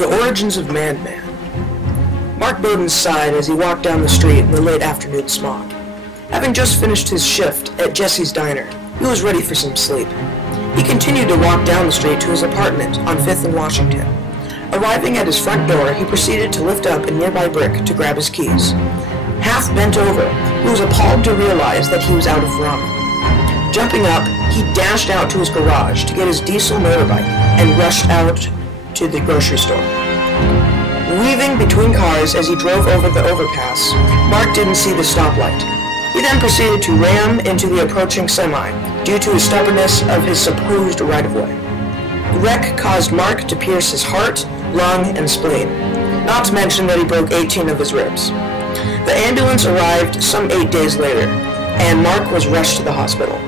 The origins of Man-Man. Mark Bowden sighed as he walked down the street in the late afternoon smog. Having just finished his shift at Jesse's Diner, he was ready for some sleep. He continued to walk down the street to his apartment on 5th and Washington. Arriving at his front door, he proceeded to lift up a nearby brick to grab his keys. Half bent over, he was appalled to realize that he was out of ramen. Jumping up, he dashed out to his garage to get his diesel motorbike and rushed out to the grocery store. Weaving between cars as he drove over the overpass, Mark didn't see the stoplight. He then proceeded to ram into the approaching semi due to his stubbornness of his supposed right-of-way. The wreck caused Mark to pierce his heart, lung, and spleen, not to mention that he broke 18 of his ribs. The ambulance arrived some 8 days later, and Mark was rushed to the hospital.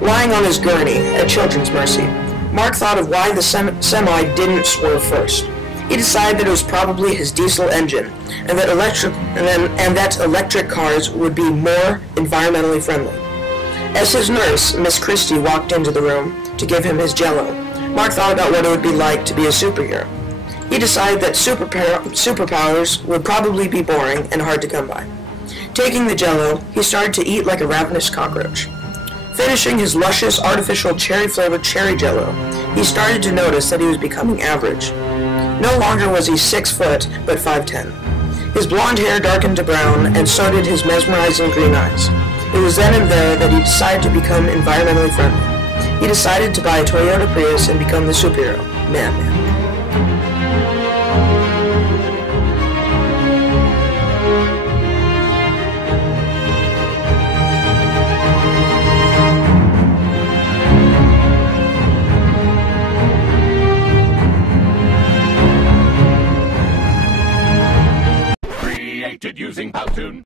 Lying on his gurney at Children's Mercy, Mark thought of why the semi didn't swerve first. He decided that it was probably his diesel engine, and that electric cars would be more environmentally friendly. As his nurse, Miss Christie, walked into the room to give him his Jell-O, Mark thought about what it would be like to be a superhero. He decided that superpowers would probably be boring and hard to come by. Taking the Jell-O, he started to eat like a ravenous cockroach. Finishing his luscious artificial cherry-flavored cherry Jell-O, he started to notice that he was becoming average. No longer was he 6 foot, but 5'10". His blonde hair darkened to brown, and so did his mesmerizing green eyes. It was then and there that he decided to become environmentally friendly. He decided to buy a Toyota Prius and become the superhero, Man-Man. Created using Powtoon.